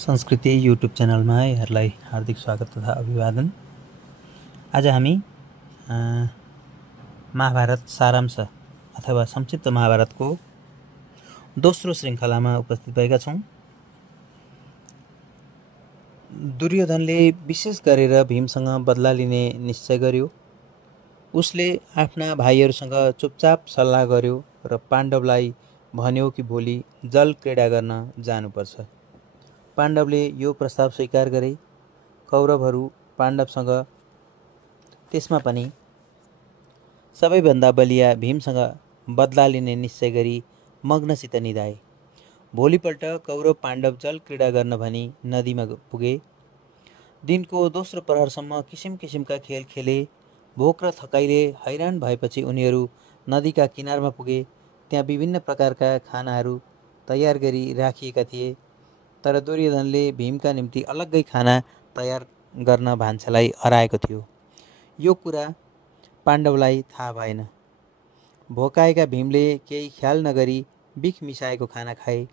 संस्कृति युट्युब च्यानलमा यहाँहरूलाई हार्दिक स्वागत तथा अभिवादन। आज हामी महाभारत सारांश अथवा संक्षिप्त महाभारतको दोस्रो श्रृङ्खलामा उपस्थित भएका छौँ। दुर्योधनले विशेष गरेर भीमसँग बदला लिने निश्चय गर्यो। उसले आफ्ना भाइहरूसँग चुपचाप सल्लाह गर्यो र पाण्डवलाई भन्यो कि भोलि जल क्रीडा गर्न जानुपर्छ। पाण्डवले यो प्रस्ताव स्वीकार गरे। कौरवहरू पाण्डवसँग त्यसमा पनि सबैभन्दा बलिया भीमसँग बदला लिने निश्चय गरी मग्नसित निधाए। भोलिपल्ट कौरव पाण्डव जल क्रीडा गर्न भनी नदीमा पुगे। दिनको दोस्रो प्रहरसम्म किसिम किसिमका खेल खेले। भोक र थकाइले हैरान भएपछि उनीहरू नदीका किनारमा पुगे। त्यहाँ विभिन्न प्रकारका खानाहरू तयार गरी राखिएका थिए, तर दुर्योधनले भीमका निम्ति अलग्गै खाना तयार गर्न भान्सालाई हराएको थियो। यो कुरा पाण्डवलाई थाहा भएन। भोकाएका भीमले केही ख्याल नगरी बिख मिसाएको खाना खाए।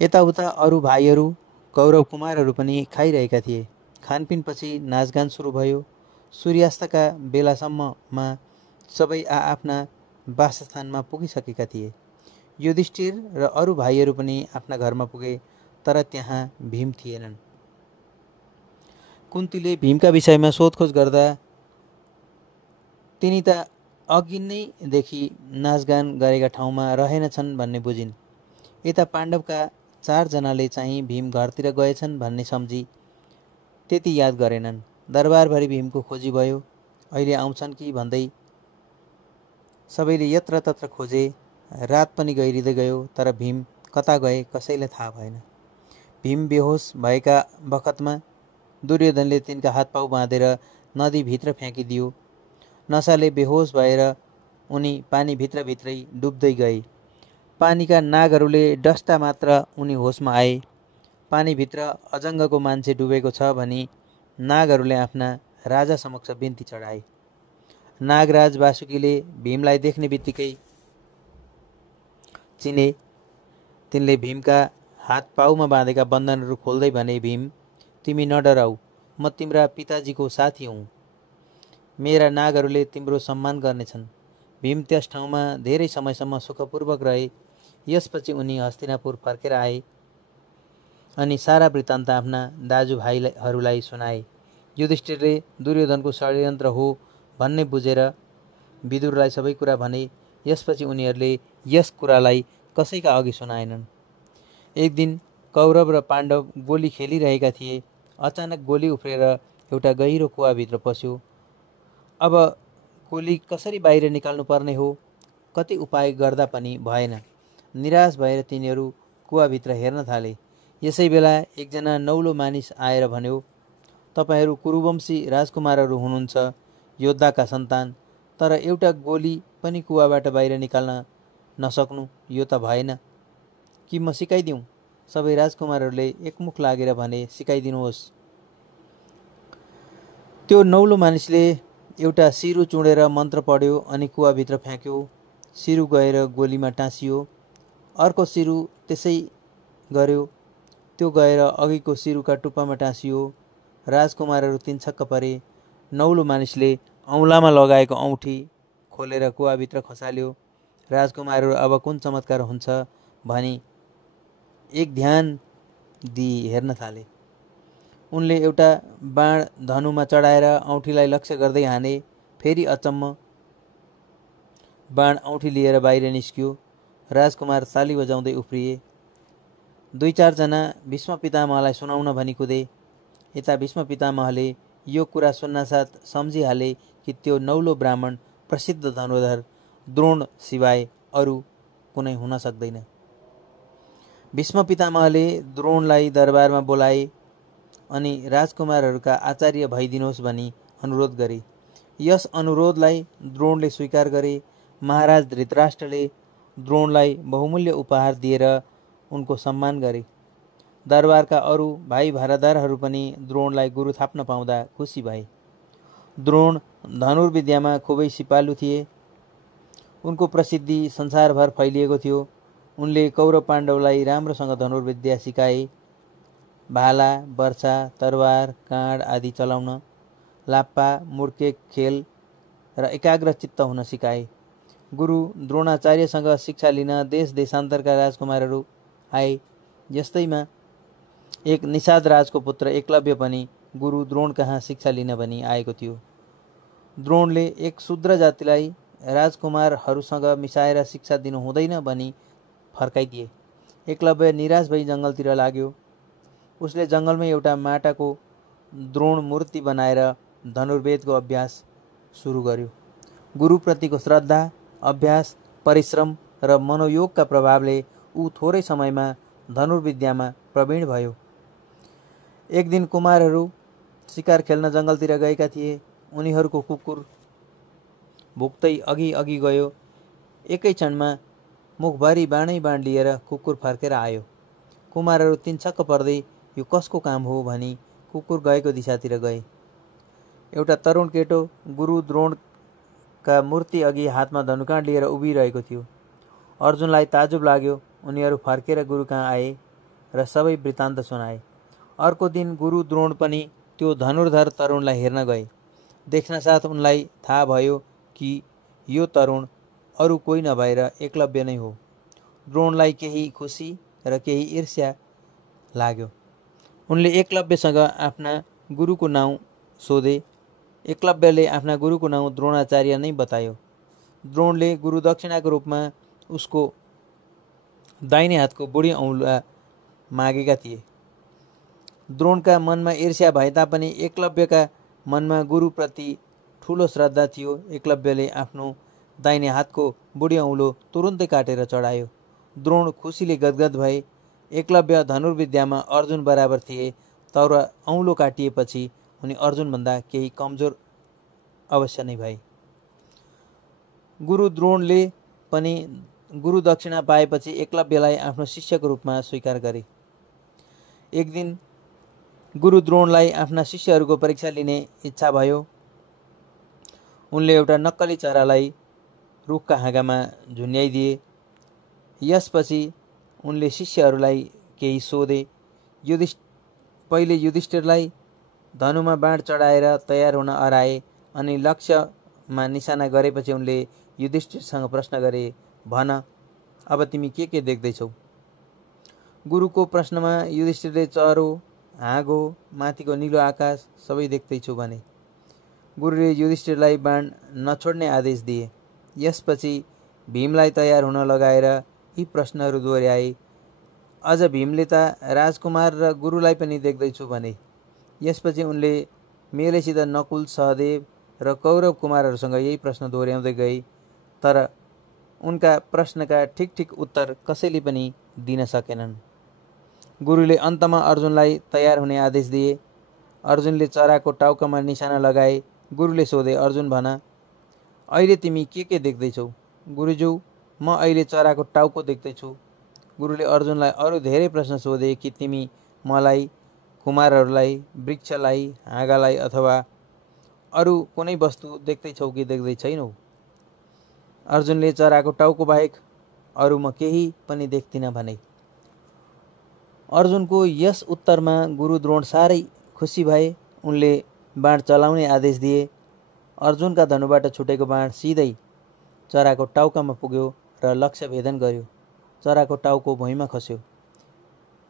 यताउता अरू भाइहरू कौरव कुमारहरू पनि खाइरहेका थिए। खानपिनपछि नाचगान सुरु भयो। सूर्यास्तका बेलासम्ममा सबै आफ्ना वासस्थानमा पुगिसकेका थिए। युधिष्ठिर र अरू भाइहरू पनि आफ्ना घरमा पुगे, तर त्यहाँ भीम थिएनन्। कुन्तीले भीमका विषयमा सोधखोज गर्दा तिनी त अघि नैदेखि नाचगान गरेका ठाउँमा रहेनछन् भन्ने बुझिन्। यता पाण्डवका 4 जनाले चाहिँ भीम घरतिर गएछन् भन्ने सम्झी त्यति याद गरेनन्। दरबारभरि भीमको खोजी भयो। अहिले आउँछन् कि भन्दै सबैले यत्रतत्र खोजे। रात पनि गइरिँदै गयो, तर भीम कता गए कसैलाई थाहा भएन। भीम बेहोस भएका बखतमा दुर्योधनले तिनका हातपाउ बाँधेर नदीभित्र फ्याँकिदियो। नसाले बेहोस भएर उनी पानी भित्रभित्रै डुब्दै गए। पानीका नागहरूले डस्दा मात्र उनी होसमा आए। पानीभित्र अजङ्गको मान्छे डुबेको छ भनी नागहरूले आफ्ना राजा समक्ष बिन्ती चढाए। नागराज वासुकीले भीमलाई देख्ने बित्तिकै चिने। तिनले भीमका हात पाउमा बाँधेका बन्धनहरू खोल्दै भने, भीम, तिमी नडराऊ, म तिम्रा पिताजीको साथी हुँ। मेरा नागहरूले तिम्रो सम्मान गर्नेछन्। भीम त्यस ठाउँमा धेरै समयसम्म सुखपूर्वक रहे। यसपछि उनी हस्तिनापुर फर्केर आए अनि सारा वृत्तान्त आफ्ना दाजुभाइहरूलाई सुनाए। युधिष्ठिरले दुर्योधनको षड्यन्त्र हो भन्ने बुझेर विदुरलाई सबै कुरा भने। यसपछि उनीहरूले यस कुरालाई कसैका अघि सुनाएनन्। एक दिन कौरव र पाण्डव गोली खेलिरहेका थिए। अचानक गोली उफ्रेर एउटा गहिरो कुवाभित्र पस्यो। अब गोली कसरी बाहिर निकाल्नु पर्ने हो, कति उपाय गर्दा पनि भएन। निराश भएर तिनीहरू कुवाभित्र हेर्न थाले। यसै बेला एकजना नौलो मानिस आएर भन्यो, तपाईहरू कुरुवंशी राजकुमारहरू हुनुहुन्छ, योद्धाका सन्तान, तर एउटा गोली पनि कुवाबाट बाहिर निकाल्न नसक्नु, यो त भएन कि म सिकाइदिउँ? सबै राजकुमारहरूले एकमुख लागेर भने, सिकाइदिनुहोस्। त्यो नौलो मानिसले एउटा सिरु चुडेर मन्त्र पढ्यो अनि कुवाभित्र फ्याँक्यो। सिरु गएर गोलीमा टाँसियो। अर्को सिरु त्यसै गर्यो। त्यो गएर अघिको सिरुका टुप्पामा टाँसियो। राजकुमारहरू तिनछक्क परे। नौलो मानिसले औँलामा लगाएको औँठी खोलेर कुवाभित्र खसाल्यो। राजकुमारहरू अब कुन चमत्कार हुन्छ भनी एक ध्यान दिई हेर्न थाले। उनले एउटा बाण धनुमा चढाएर औँठीलाई लक्ष्य गर्दै हाने। फेरि अचम्म, बाण औँठी लिएर बाहिर निस्कियो। राजकुमार ताली बजाउँदै उफ्रिए। 2-4 जना भीष्म पितामहलाई सुनाउन भनी कुदे। यता भीष्म पितामहले यो कुरा सुन्नासाथ सम्झिहाले कि त्यो नौलो ब्राह्मण प्रसिद्ध धनुर्धर द्रोण सिवाय अरू कुनै हुन सक्दैन। भीष्म पितामहले द्रोणलाई दरबारमा बोलाए अनि राजकुमारहरूका आचार्य भइदिनुहोस् भनी अनुरोध गरे। यस अनुरोधलाई द्रोणले स्वीकार गरे। महाराज धृतराष्ट्रले द्रोणलाई बहुमूल्य उपहार दिएर उनको सम्मान गरे। दरबारका अरू भाइ भारादारहरू पनि द्रोणलाई गुरु थाप्न पाउँदा खुसी भए। द्रोण धनुर्विद्यामा खुबै सिपालु थिए। उनको प्रसिद्धि संसारभर फैलिएको थियो। उनले कौरव पाण्डवलाई राम्रोसँग धनुर्विद्या सिकाए। भाला, वर्षा, तरवार, काँड आदि चलाउन, लाप्पा, मुर्के खेल र एकाग्र चित्त हुन सिकाए। गुरु द्रोणाचार्यसँग शिक्षा लिन देश देशान्तरका राजकुमारहरू आए। यस्तैमा एक निषाद राजको पुत्र एकलव्य पनि गुरु द्रोण कहाँ शिक्षा लिन भनी आएको थियो। द्रोणले एक शूद्र जातिलाई राजकुमारहरूसँग मिसाएर शिक्षा दिनु हुँदैन भनी फर्काइदिए। एकलव्य निराश भई जङ्गलतिर लाग्यो। उसले जङ्गलमै एउटा माटाको द्रोण मूर्ति बनाएर धनुर्वेदको अभ्यास सुरु गर्यो। गुरुप्रतिको श्रद्धा, अभ्यास, परिश्रम र मनोयोगका प्रभावले ऊ थोरै समयमा धनुर्विद्यामा प्रवीण भयो। एक दिन कुमारहरू शिकार खेल्न जङ्गलतिर गएका थिए। उनीहरूको कुकुर भुक्दै अघि अघि गयो। एकै क्षणमा मुखभरि बाँडै बाँड लिएर कुकुर फर्केर आयो। कुमारहरू तिनछक्क पर्दै यो कसको काम हो भनी कुकुर गएको दिशातिर गए। एउटा तरुण केटो गुरु द्रोणका मूर्ति अघि हातमा धनुकाँड लिएर उभिरहेको थियो। अर्जुनलाई ताजुब लाग्यो। उनीहरू फर्केर गुरु कहाँ आए र सबै वृत्तान्त सुनाए। अर्को दिन गुरु द्रोण पनि त्यो धनुर्धर तरुणलाई हेर्न गए। देख्नसाथ उनलाई थाहा भयो कि यो तरुण अरू कोही नभएर एकलव्य नै हो। द्रोणलाई केही खुसी र केही ईर्ष्या लाग्यो। उनले एकलव्यसँग आफ्ना गुरुको नाउँ सोधे। एकलव्यले आफ्ना गुरुको नाउँ द्रोणाचार्य नै बतायो। द्रोणले गुरु दक्षिणाको रूपमा उसको दाहिने हातको बुढी औँला मागेका थिए। द्रोणका मनमा ईर्ष्या भए तापनि एकलव्यका मनमा गुरुप्रति ठुलो श्रद्धा थियो। एकलव्यले आफ्नो दाहिने हातको बुढी औँलो तुरुन्तै काटेर चढायो। द्रोण खुसीले गदगद भए। एकलव्य धनुर्विद्यामा अर्जुन बराबर थिए, तर औँलो काटिएपछि उनी अर्जुनभन्दा केही कमजोर अवश्य नै भए। गुरु द्रोणले पनि गुरु दक्षिणा पाएपछि एकलव्यलाई आफ्नो शिष्यको रूपमा स्वीकार गरे। एक दिन गुरु द्रोणलाई आफ्ना शिष्यहरूको परीक्षा लिने इच्छा भयो। उनले एउटा नक्कली चरालाई रुखका हाँगामा झुन्याइदिए। यसपछि उनले शिष्यहरूलाई केही सोधे। पहिले युधिष्ठिरलाई धनुमा बाण चढाएर तयार हुन अराए अनि लक्ष्यमा निशाना गरेपछि उनले युधिष्ठिरसँग प्रश्न गरे, भन अब तिमी के देख्दैछौ? गुरुको प्रश्नमा युधिष्ठिरले चरो, हाँगो, माथिको निलो आकाश सबै देख्दैछु भने। गुरुले युधिष्ठिरलाई बाण नछोड्ने आदेश दिए। यसपछि भीमलाई तयार हुन लगाएर यी प्रश्नहरू दोहोर्याए। अझ भीमले त राजकुमार र गुरुलाई पनि देख्दैछु भने। यसपछि उनले मेलेसित नकुल, सहदेव र कौरव कुमारहरूसँग यही प्रश्न दोहोर्याउँदै गए, तर उनका प्रश्नका ठिक उत्तर कसैले पनि दिन सकेनन्। गुरुले अन्तमा अर्जुनलाई तयार हुने आदेश दिए। अर्जुनले चराको टाउकामा निशाना लगाए। गुरुले सोधे, अर्जुन भन अहिले तिमी के देख्दैछौ? गुरुज्यू, म अहिले चराको टाउको देख्दैछु। गुरुले अर्जुनलाई अरू धेरै प्रश्न सोधे कि तिमी मलाई, कुमारहरूलाई, वृक्षलाई, हाँगालाई अथवा अरू कुनै वस्तु देख्दैछौ कि देख्दै छैनौ? अर्जुनले चराको टाउको बाहेक अरू म केही पनि देख्दिनँ भने। अर्जुनको यस उत्तरमा गुरु द्रोण साह्रै खुसी भए। उनले बाण चलाउने आदेश दिए। अर्जुनका धनुबाट छुटेको बाण सिधै चराको टाउकामा पुग्यो र लक्ष्य भेदन गर्यो। चराको टाउको भुइँमा खस्यो।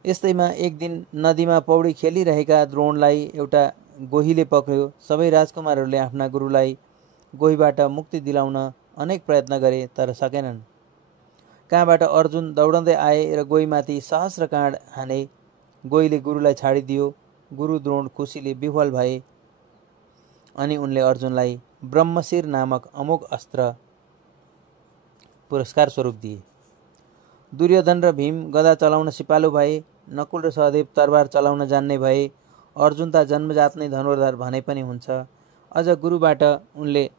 यस्तैमा एक दिन नदीमा पौडी खेलिरहेका द्रोणलाई एउटा गोहीले पक्र्यो। सबै राजकुमारहरूले आफ्ना गुरुलाई गोहीबाट मुक्ति दिलाउन अनेक प्रयत्न गरे, तर सकेनन्। कहाँबाट अर्जुन दौडँदै आए र गोहीमाथि सहस्र काँड हाने। गोहीले गुरुलाई छाडिदियो। गुरु द्रोण खुसीले विह्वल भए अनि उनले अर्जुनलाई ब्रह्मशिर नामक अमोघ अस्त्र पुरस्कार स्वरूप दिए। दुर्योधन र भीम गदा चलाउन सिपालु भए। नकुल र सहदेव तरबार चलाउन जान्ने भए। अर्जुन त जन्मजात नै धनुर्धर भने पनि हुन्छ। अझ गुरुबाट उनले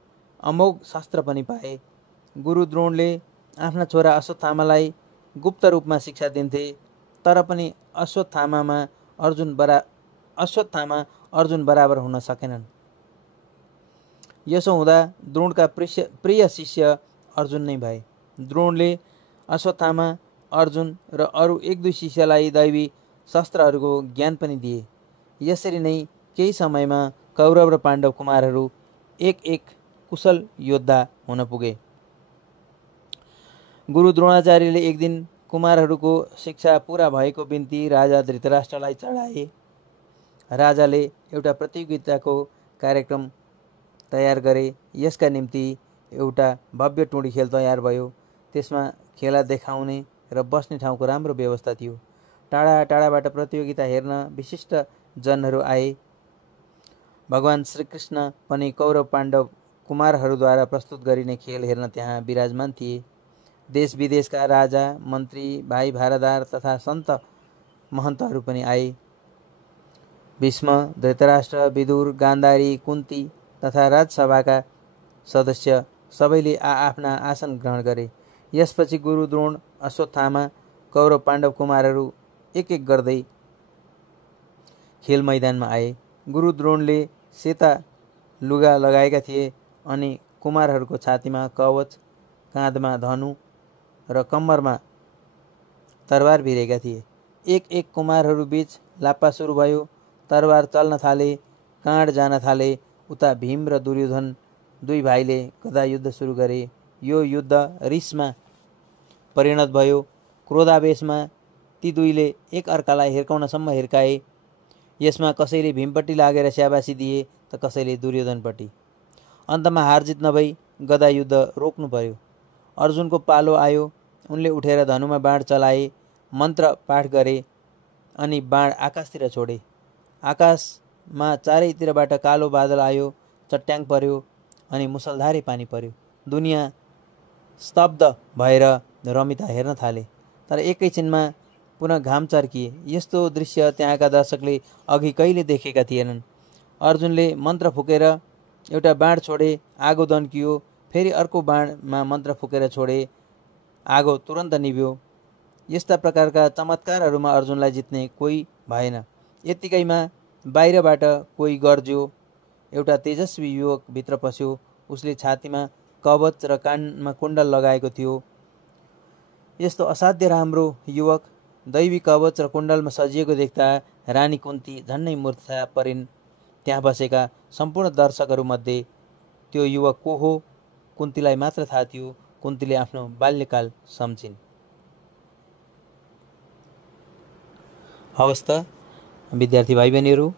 अमोघ शस्त्र पनि पाए। गुरु द्रोणले आफ्ना छोरा अश्वत्थामालाई गुप्त रूपमा शिक्षा दिन्थे, तर पनि अश्वत्थामा अर्जुन बराबर हुन सकेनन्। यसो हुँदा द्रोणका प्रिय शिष्य अर्जुन नै भए। द्रोणले अश्वत्थामा अर्जुन र अरू 1-2 शिष्यलाई दैवी शस्त्रहरूको ज्ञान पनि दिए। यसरी नै केही समयमा कौरव र पाण्डव कुमारहरू एक कुशल योद्धा हुन पुगे। गुरु द्रोणाचार्यले एक दिन कुमारहरूको शिक्षा पूरा भएको बिन्ती राजा धृतराष्ट्रलाई चढाए। राजाले एउटा प्रतियोगिताको कार्यक्रम तयार गरे। यसका निम्ति एउटा भव्य टुँडी खेल तयार भयो। त्यसमा खेला देखाउने र बस्ने ठाउँको राम्रो व्यवस्था थियो। टाढा टाढाबाट प्रतियोगिता हेर्न विशिष्ट जनहरू आए। भगवान श्रीकृष्ण पनि कौरव पाण्डव कुमारहरूद्वारा प्रस्तुत गरिने खेल हेर्न त्यहाँ विराजमान थिए। देश विदेशका राजा, मन्त्री, भाइ भारदार तथा सन्त महन्तहरू पनि आए। भीष्म, धृतराष्ट्र, विदुर, गान्धारी, कुन्ती तथा राजसभाका सदस्य सबैले आफ्ना आसन ग्रहण गरे। यसपछि गुरु द्रोण, अश्वत्थामा, कौरव पाण्डव कुमारहरू एक गर्दै खेल मैदानमा आए। गुरु द्रोणले सेता लुगा लगाएका थिए अनि कुमारहरूको छातीमा कवच, काँधमा धनु र कम्मरमा तरबार भिरेका थिए। एक कुमारहरू बीच लाप्पा सुरु भयो। तरबार चल्न थाले, काँड जान थाले। उता भीम र दुर्योधन दुई भाइले गदा युद्ध सुरु गरे। यो युद्ध रिसमा परिणत भयो। क्रोधावेशमा ती दुईले एक अर्कालाई हिर्काउनसम्म हिर्काए। यसमा कसैले भीमपट्टि लागेर स्याबासी दिए त कसैले दुर्योधनपट्टि। अन्तमा हारजित नभई गदा युद्ध रोक्नु पर्यो। अर्जुनको पालो आयो। उनले उठेर धनुमा बाण चलाए, मन्त्र पाठ गरे अनि बाण आकाशतिर छोडे। आकाशमा चारैतिरबाट कालो बादल आयो, चट्याङ पर्यो अनि मुसलधारे पानी पर्यो। दुनियाँ स्तब्ध भएर रमिता हेर्न थाले। तर एकैछिनमा पुनः घाम चर्किए। यस्तो दृश्य त्यहाँका दर्शकले अघि कहिले देखेका थिएनन्। अर्जुनले मन्त्र फुकेर एउटा बाण छोडे, आगो दन्कियो। फेरि अर्को बाणमा मन्त्र फुकेर छोडे, आगो तुरन्त निभ्यो। यस्ता प्रकारका चमत्कारहरूमा अर्जुनलाई जित्ने कोही भएन। यत्तिकैमा बाहिरबाट कोही गर्ज्यो। एउटा तेजस्वी युवक भित्र पस्यो। उसले छातीमा कवच र कानमा कुण्डल लगाएको थियो। यस्तो असाध्य राम्रो युवक दैवी कवच र कुण्डलमा सजिएको देख्दा रानी कुन्ती झन्नै मूर्छा परिन्। त्यहाँ बसेका सम्पूर्ण दर्शकहरूमध्ये त्यो युवक को हो कुन्तीलाई मात्र थाहा थियो। कुन्तीले आफ्नो बाल्यकाल सम्झिन्। हवस् त विद्यार्थी भाइ बहिनीहरू,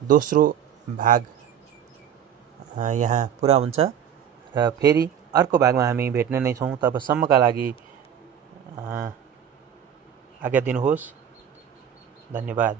दोस्रो भाग यहाँ पुरा हुन्छ र फेरि अर्को भागमा हामी भेट्ने नै छौँ। तबसम्मका लागि आज्ञा दिनुहोस्। धन्यवाद।